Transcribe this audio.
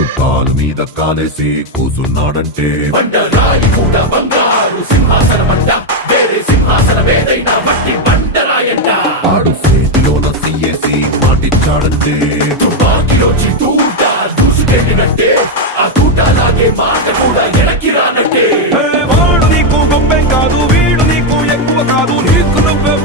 వాడు కాలు మీద కాలేసి కూసున్నాడంటే బండరాయి కూడా బంగారు సింహాసనమంట, వేరే సింహాసనమేదైనా మట్టి బండరాయంట. వాడు చేతిలోన సీయేసి మాటిచ్చాడంటే తుపాకిలోంచి తూట దూసుకెళ్ళినట్టే, ఆ తూటలాగే మాట కూడా వెనక్కి రానట్టే. వాడు నీకు గొప్పేం కాదు, వీడు నీకు ఎక్కువ కాదు, నీకు నువ్వే